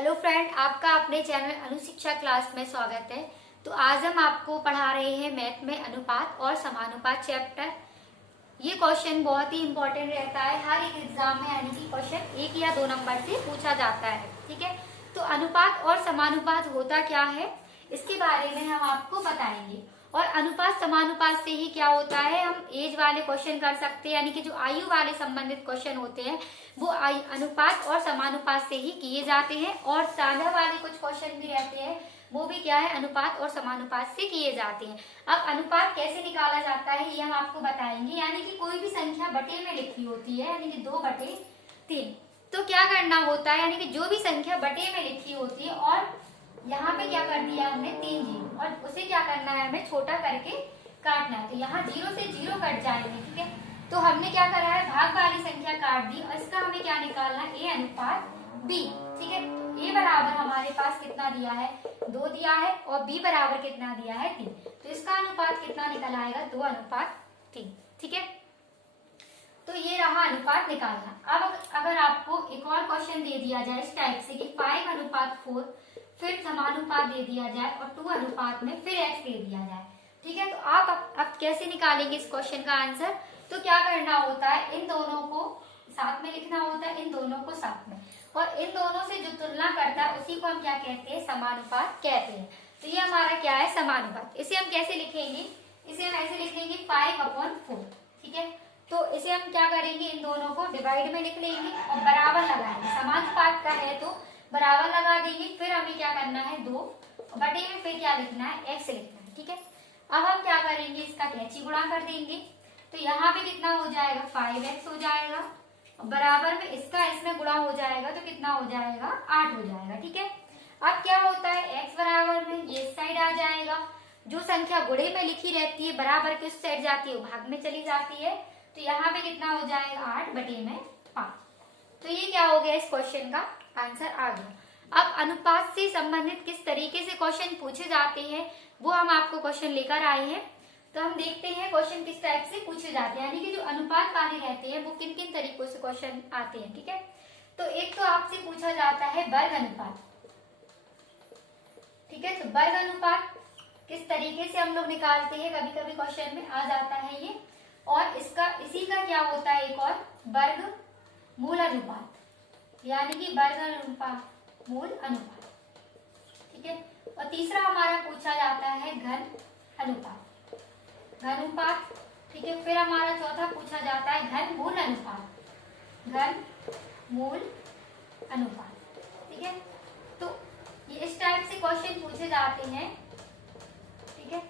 Hello friend, आपका अपने channel अनुशिक्षा class में स्वागत है। तो आज हम आपको पढ़ा रहे हैं मैथ में अनुपात और समानुपात चैप्टर। ये क्वेश्चन बहुत ही इंपॉर्टेंट रहता है हर एक एग्जाम में, यानी कि क्वेश्चन 1 या 2 नंबर से पूछा जाता है। ठीक है, तो अनुपात और समानुपात होता क्या है इसके बारे में हम आपको बताएंगे। और अनुपात समानुपात से ही क्या होता है, हम एज वाले क्वेश्चन कर सकते हैं, यानी कि जो आयु वाले संबंधित क्वेश्चन होते हैं वो अनुपात और समानुपात से ही किए जाते हैं। और साझा वाले कुछ क्वेश्चन भी रहते हैं वो भी क्या है, अनुपात और समानुपात से किए जाते हैं। अब अनुपात कैसे निकाला जाता है ये हम आपको बताएंगे। यानी कि कोई भी संख्या बटे में लिखी होती है, यानी कि 2/3, तो क्या करना होता है, यानी कि जो भी संख्या बटे में लिखी होती है और यहाँ पे क्या कर दिया हमने 3 जीरो, और उसे क्या करना है, हमें छोटा करके काटना है। तो यहाँ 0 से 0 कट जाएंगे। ठीक है, तो हमने क्या करा है, भाग वाली संख्या काट दी और इसका हमें क्या निकालना है, a अनुपात b। ठीक है, a बराबर हमारे पास कितना दिया है, 2 दिया है, और b बराबर कितना दिया है, 3। तो इसका अनुपात कितना निकल आएगा, 2:3। ठीक है, तो ये रहा अनुपात निकालना। अब अगर आपको एक और क्वेश्चन दे दिया जाए इस टाइप से कि 5:4, फिर समानुपात दे दिया जाए और 2 अनुपात में फिर x दे दिया जाए। ठीक है, तो आप अब कैसे निकालेंगे इस क्वेश्चन का आंसर। तो क्या करना होता है, इन दोनों को साथ में लिखना होता है, इन दोनों को साथ में, और इन दोनों से जो तुलना करता है उसी को हम क्या कहते हैं, समानुपात कहते हैं। तो ये हमारा क्या है, समानुपात। इसे हम कैसे लिखेंगे, इसे हम ऐसे लिख लेंगे 5/4। ठीक है, तो इसे हम क्या करेंगे, इन दोनों को डिवाइड में लिख लेंगे और बराबर लगाएंगे। समानुपात का है तो बराबर लगा देंगे, फिर हमें क्या करना है, 2 बटे में फिर क्या लिखना है, x लिखना है। ठीक है, अब हम क्या करेंगे, इसका कैंची गुणा कर देंगे। तो यहाँ पे कितना हो जाएगा, 5x हो जाएगा, बराबर में इसका इसमें गुणा हो जाएगा तो कितना हो जाएगा, 8 हो जाएगा। ठीक है, अब क्या होता है, x बराबर में ये साइड आ जाएगा, जो संख्या गुणे में लिखी रहती है बराबर के उस साइड जाती है वो भाग में चली जाती है। तो यहाँ पे कितना हो जाएगा, 8/5। तो ये क्या हो गया, इस क्वेश्चन का आंसर आ गया। अब अनुपात से संबंधित किस तरीके से क्वेश्चन पूछे जाते हैं वो हम आपको क्वेश्चन लेकर आए हैं। तो हम देखते हैं क्वेश्चन किस टाइप से पूछे जाते हैं, यानी कि जो अनुपात वाले रहते हैं वो किन किन तरीकों से क्वेश्चन आते हैं। ठीक है, तो एक तो आपसे पूछा जाता है वर्ग अनुपात। ठीक है, तो वर्ग अनुपात किस तरीके से हम लोग निकालते हैं, कभी कभी क्वेश्चन में आ जाता है ये। और इसका इसी का क्या होता है, एक और वर्ग मूल अनुपात, यानी कि वर्ग अनुपात मूल अनुपात। ठीक है, और तीसरा हमारा पूछा जाता है घन अनुपात, घन अनुपात। ठीक है, फिर हमारा चौथा पूछा जाता है घन मूल अनुपात, घन मूल अनुपात। ठीक है, तो ये इस टाइप से क्वेश्चन पूछे जाते हैं। ठीक है,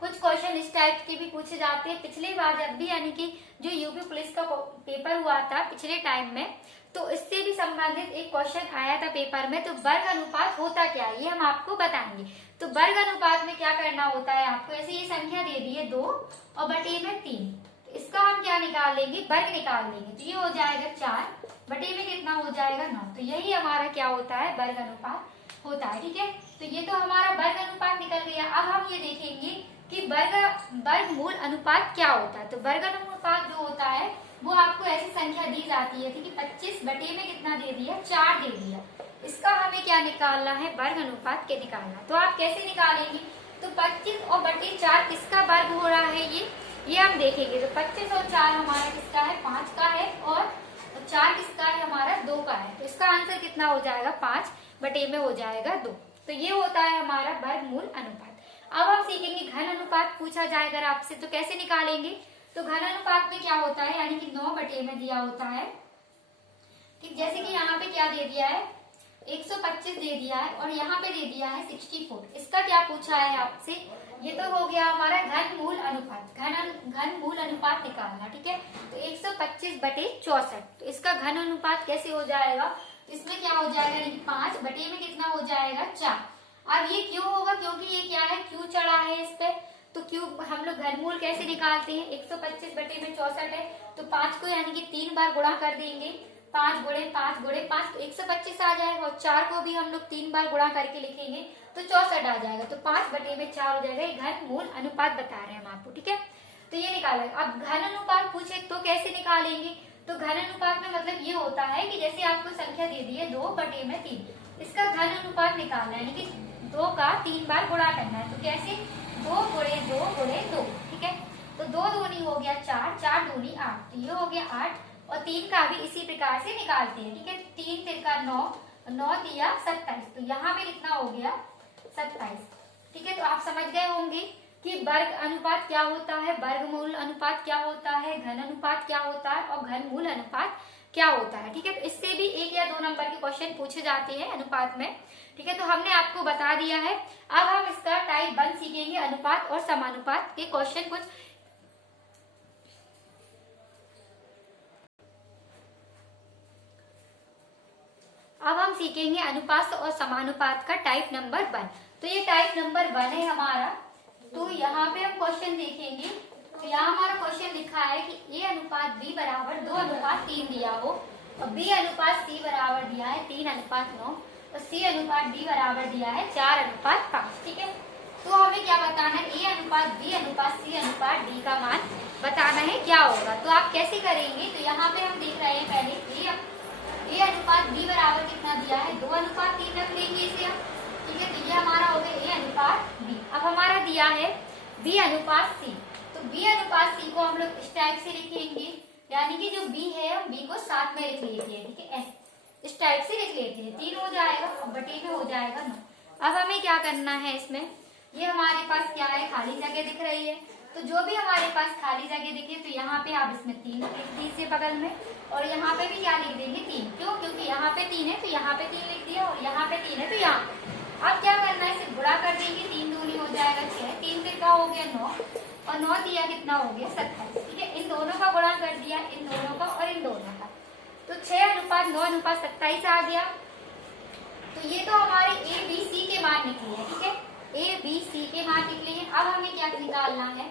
कुछ क्वेश्चन इस टाइप के भी पूछे जाते हैं। पिछली बार जब भी, यानी कि जो यूपी पुलिस का पेपर हुआ था पिछले टाइम में, तो इससे भी संबंधित एक क्वेश्चन आया था पेपर में। तो वर्ग अनुपात होता क्या है ये हम आपको बताएंगे। तो वर्ग अनुपात में क्या करना होता है, आपको ऐसे ये संख्या दे दी है 2 और बटे में 3, तो इसका हम क्या निकाल लेंगे, वर्ग निकाल लेंगे। तो ये हो जाएगा 4 बटे में कितना हो जाएगा, 9। तो यही हमारा क्या होता है, वर्ग अनुपात होता है। ठीक है, तो ये तो हमारा वर्ग अनुपात निकल गया। अब हम ये देखेंगे कि वर्ग मूल अनुपात क्या होता है। तो वर्ग अनुपात जो होता है वो आपको ऐसी संख्या दी जाती है कि 25 बटे में कितना दे दिया, 4 दे दिया। इसका हमें क्या निकालना है, वर्ग अनुपात के निकालना। तो आप कैसे निकालेंगे, तो 25 और बटे 4 किसका वर्ग हो रहा है ये हम देखेंगे। तो 25 और 4 हमारा किसका है, 5 का है, और 4 किसका है, हमारा 2 का है। तो इसका आंसर कितना हो जाएगा, 5 बटे में हो जाएगा 2। तो ये होता है हमारा वर्ग मूल अनुपात। अब हम सीखेंगे घन अनुपात पूछा जाए अगर आपसे तो कैसे निकालेंगे। तो घन अनुपात में क्या होता है, यानी कि 9 बटे में दिया होता है। ठीक, जैसे कि यहाँ पे क्या दे दिया है, 125 दे दिया है, और यहाँ पे दे दिया है 64। इसका क्या पूछा है आपसे, ये तो हो गया हमारा घन मूल अनुपात, घन मूल अनुपात निकालना। ठीक है, तो 125/64, तो इसका घन अनुपात कैसे हो जाएगा, इसमें क्या हो जाएगा, यानी 5 बटे में कितना हो जाएगा, 4। अब ये क्यों होगा, क्योंकि ये क्या है, क्यों चढ़ा है इस पे। तो क्यों हम लोग घनमूल कैसे निकालते हैं, 125 बटे में 64 है, तो 5 को यानी कि 3 बार गुणा कर देंगे। 5 गुणे 5 गुणे 5 तो 125 आ जाएगा, और 4 को भी हम लोग 3 बार गुणा करके लिखेंगे तो 64 आ जाएगा। तो 5 बटे में 4 हो जाएगा। ये घन मूल अनुपात बता रहे हैं हम आपको। ठीक है, तो ये निकालेंगे। अब घन अनुपात पूछे तो कैसे निकालेंगे, तो घन अनुपात में मतलब ये होता है कि जैसे आपको संख्या दे दी है 2/3, इसका घन अनुपात निकालना है, यानी कि 2 का 3 बार गुणा करना है। तो कैसे, 2 गुणे 2 गुणे 2, ठीक है। तो 2 दूनी हो गया 4, 4 दूनी 8, तो ये हो गया 8, और 3 का भी इसी प्रकार से निकालते हैं, ठीक है। 3 तिरका 9, 9 तिया 27, तो यहाँ पे कितना हो गया 27, ठीक है। तो आप समझ गए होंगे कि वर्ग अनुपात क्या होता है, वर्गमूल अनुपात क्या होता है, घन अनुपात क्या होता है और घनमूल अनुपात क्या होता है, ठीक है। तो इससे भी 1 या 2 नंबर के क्वेश्चन पूछे जाते हैं अनुपात में, ठीक है। तो हमने आपको बता दिया है। अब हम इसका टाइप 1 सीखेंगे, अनुपात और समानुपात के क्वेश्चन कुछ। अब हम सीखेंगे अनुपात और समानुपात का टाइप नंबर 1। तो ये टाइप नंबर 1 है हमारा। तो यहाँ पे हम क्वेश्चन देखेंगे। तो यहाँ हमारा क्वेश्चन लिखा है कि ए अनुपात बी बराबर 2:3 दिया हो, और बी अनुपात सी बराबर दिया है 3:9, और सी अनुपात डी बराबर दिया है 4:5, ठीक है। तो हमें क्या बताना है, ए अनुपात बी अनुपात सी अनुपात डी का मान बताना है क्या होगा। तो आप कैसे करेंगे, तो यहाँ पे हम देख रहे हैं पहले ए अनुपात बी बराबर कितना दिया है 2:3 रख लेंगे इसे हम, ठीक है। तो ये हमारा हो गया ए अनुपात बी। अब हमारा दिया है बी अनुपात सी, तो बी अनुपात सी को हम लोग इस टाइप से लिखेंगे, यानी कि जो बी है हम बी को साथ में लिख लेते हैं, ठीक है। इस टाइप से लिख लेते हैं, 3 हो जाएगा और बटे में हो जाएगा 9। अब हमें क्या करना है इसमें, ये हमारे पास क्या है, खाली जगह दिख रही है। तो जो भी हमारे पास खाली जगह दिखे, तो यहाँ पे आप इसमें 3 लिख दीजिए बगल में, और यहाँ पे भी क्या लिख देंगे 3, क्यों, क्योंकि यहाँ पे 3 है तो यहाँ पे 3 लिख दिया, और यहाँ पे 3 है तो यहाँ। अब क्या करना है, इसे गुणा कर देंगे, 3 दूनी हो जाएगा 6, 3 तिरका हो गया 9, और 9 दिया कितना हो गया 27, ठीक है। इन दोनों का गुणा कर दिया, इन दोनों का और इन दोनों का, तो 6:9:27 आ गया। तो ये तो हमारे ए बी सी के मान निकले हैं, ठीक है। ए बी सी के मान निकले हैं। अब हमें क्या निकालना है,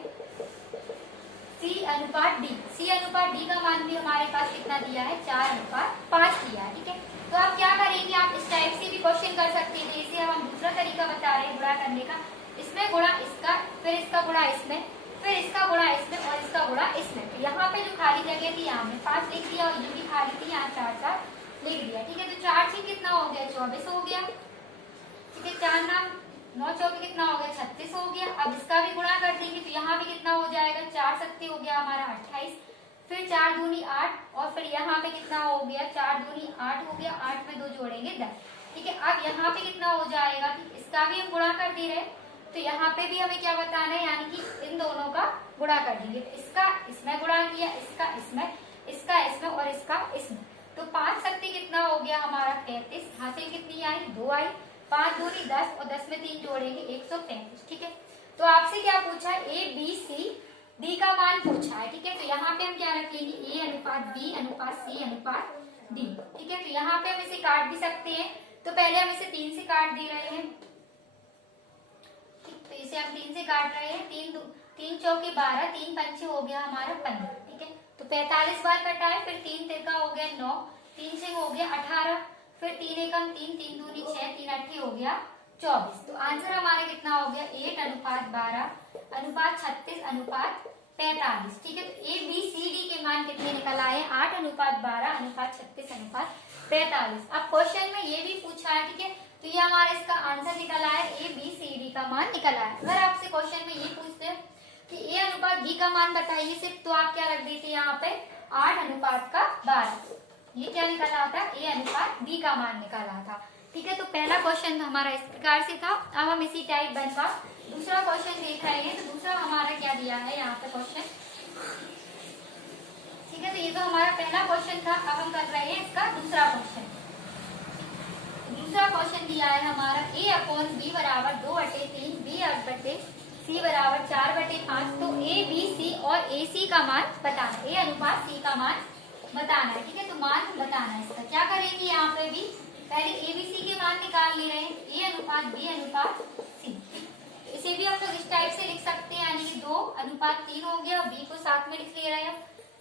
सी अनुपात डी। सी अनुपात डी का मान भी हमारे पास कितना दिया है 4:5 दिया है, ठीक है। तो आप क्या करेंगे, आप इस टाइप से भी क्वेश्चन कर सकते हैं, जैसे हम दूसरा तरीका बता रहे हैं गुणा करने का। इसमें गुणा इसका, फिर इसका गुणा इसमें, फिर इसका गुणा इसमें, और इसका गुणा इसमें। तो यहाँ पे जो खाली जगह थी यहाँ में 5 लिख दिया, और ये भी खाली थी यहाँ 4 लिख दिया, ठीक है। तो 4 से कितना हो गया 24 हो गया, ठीक है। 4 नाम 9 चौके कितना हो गया 36 हो गया। अब इसका भी गुणा कर देंगे, तो यहाँ भी कितना हो जाएगा 4 सत्ते हो गया हमारा 28, फिर 4 दूनी 8, और फिर यहाँ पे कितना हो गया 4 दूनी 8 हो गया, 8 में 2 जोड़ेंगे 10, ठीक है। अब यहाँ पे कितना हो जाएगा, इसका भी हम गुणा कर दे रहे, तो यहाँ पे भी हमें क्या बताना है, यानी कि इन दोनों का गुणा कर देंगे। तो इसका इसमें गुणा किया, इसका इसमें, इसका इसमें और इसका इसमें, तो 5 सत्ते कितना हो गया हमारा 35, हासिल कितनी आई 2 आई, 5 दूनी 10, और 10 में 3 जोड़ेंगे 135, ठीक है। तो आपसे क्या पूछा है, ए बी सी डी का मान पूछा है, ठीक है। तो यहाँ पे हम क्या रख लेंगे, ए अनुपात बी अनुपात सी अनुपात डी, ठीक है। तो यहाँ पे हम इसे काट भी सकते हैं, तो पहले हम इसे 3 से काट दे रहे हैं, तो इसे हम 3 से काट रहे हैं, 3 चौके 12, 3 पंचे हो गया हमारा 15, ठीक है। तो 45 बार कटा है, फिर 3 तिरका हो गया 9, 3 से हो गया 18, फिर 3 एकम 3, 3 दूनी 6, 3 अट्ठे हो गया 24। तो आंसर हमारा कितना हो गया 8:12 अनुपात 36 अनुपात 45, ठीक है। तो ए बी सी डी के मान कितने निकल आए 8:12 अनुपात 36 अनुपात 45। अब क्वेश्चन में ये भी पूछा है, ठीक है। तो ये हमारा इसका आंसर निकल आया, ए बी सी डी का मान निकल आया। अगर आपसे क्वेश्चन में ये पूछते हैं कि ए अनुपात बी का मान बताइए सिर्फ, तो आप क्या रख देते यहाँ पे 8:12, ये क्या निकला था ए अनुपात बी का मान निकाला था, ठीक है। तो पहला क्वेश्चन हमारा इस प्रकार से था। अब हम इसी टाइप 1 का दूसरा क्वेश्चन देख रहे हैं। तो दूसरा हमारा क्या दिया है यहाँ पे क्वेश्चन, ठीक है। तो ये तो हमारा पहला क्वेश्चन था, अब हम कर रहे हैं इसका दूसरा क्वेश्चन। दूसरा क्वेश्चन दिया है हमारा ए अपॉन बी बराबर 2/3, बी बटे सी बराबर 4/5। तो ए बी सी और ए सी का मान बताना, ए अनुपात सी का मान बताना है, ठीक है। तो मान बताना है इसका, क्या करेंगे यहाँ पे भी पहले ए बी सी के मान निकाल ले रहे हैं, ए अनुपात बी अनुपात सी। इसे भी हम लोग इस टाइप से लिख सकते हैं, यानी कि 2:3 हो गया, बी को साथ में लिख ले रहे हैं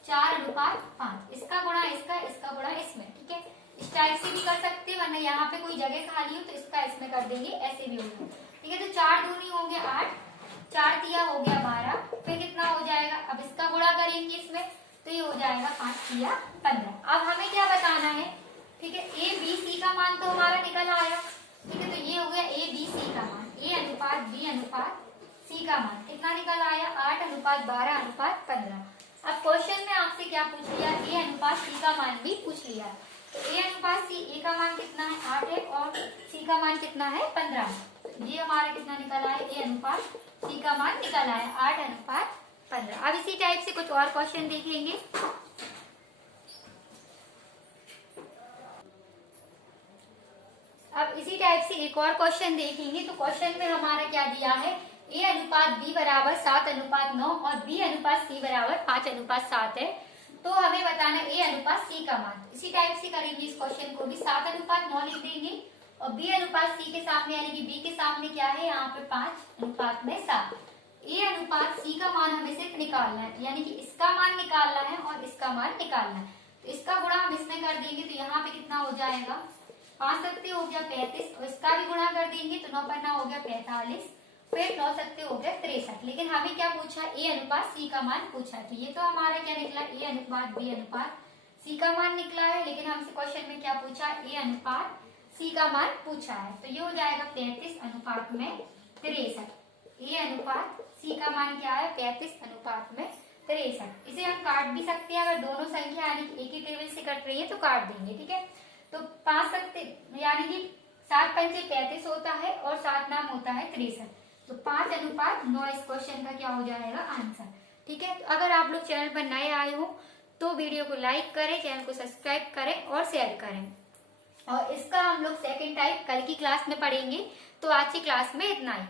4:5, इसका गुणा इसका, इसका गुणा इसमें, ठीक है। इस टाइप से भी कर सकते हैं, वरना यहाँ पे कोई जगह खाली हो तो इसका इसमें कर देंगे, ऐसे भी होगा, ठीक है। तो 4 दूनी हो गया 8, 4 तिया हो गया 12, फिर कितना हो जाएगा, अब इसका गुणा करेंगे इसमें, तो ये हो जाएगा 5 या 15। अब हमें क्या बताना है, ठीक है, ए बी सी का मान तो हमारा निकल आया, ठीक है, तो ये हो गया ए बी सी का मान, ए अनुपात बी अनुपात सी का मान कितना निकल आया, 8 अनुपात 12 अनुपात 15। अब क्वेश्चन में आपसे क्या पूछ लिया, ए अनुपात सी का मान भी पूछ लिया, तो ए अनुपात सी, ए का मान कितना है 8 है और सी का मान कितना है 15 है। ये हमारा कितना निकल आया, ए अनुपात सी का मान निकल आया 8 अनुपात 15। अब इसी टाइप से कुछ और क्वेश्चन देखेंगे। अब इसी टाइप से एक और क्वेश्चन देखेंगे। तो क्वेश्चन में हमारा क्या दिया है, ए अनुपात बी बराबर 7 अनुपात 9 और बी अनुपात सी बराबर 5 अनुपात 7 है। तो हमें बताना ए अनुपात सी का मान। इसी टाइप से करेंगे इस क्वेश्चन को भी, 7 अनुपात 9 लिख देंगे और बी अनुपात सी के सामने यानी कि बी के सामने क्या है यहाँ पे 5 अनुपात में 7। ए अनुपात सी का मान हमें सिर्फ निकालना है, यानी कि इसका मान निकालना है और इसका मान निकालना है। तो इसका गुणा हम इसमें कर देंगे तो यहाँ पे कितना हो जाएगा, 5 सत्ते हो गया 35 और इसका भी गुणा कर देंगे तो 9 पन्ना हो गया 45, फिर 9 सत्ते हो गया 63। लेकिन हमें क्या पूछा, ए अनुपात सी का मान पूछा है। तो ये तो हमारा क्या निकला, ए अनुपात बी अनुपात सी का मान निकला है। लेकिन हमसे क्वेश्चन में क्या पूछा, ए अनुपात सी का मान पूछा है। तो ये हो जाएगा 35 अनुपात में 63। ए अनुपात सी का मान क्या है, 35 अनुपात में 63। इसे हम काट भी सकते हैं, अगर दोनों संख्या यानी कि एक ही टेबल से कट रही है तो काट देंगे, ठीक है। तो 5 सत्ते यानी कि 7 पंचे 35 होता है और 7 नाम होता है 63। तो 5 अनुपात 9 इस क्वेश्चन का क्या हो जाएगा आंसर, ठीक है। तो अगर आप लोग चैनल पर नए आए हो तो वीडियो को लाइक करें, चैनल को सब्सक्राइब करें और शेयर करें। और इसका हम लोग सेकंड टाइप कल की क्लास में पढ़ेंगे। तो आज की क्लास में इतना ही।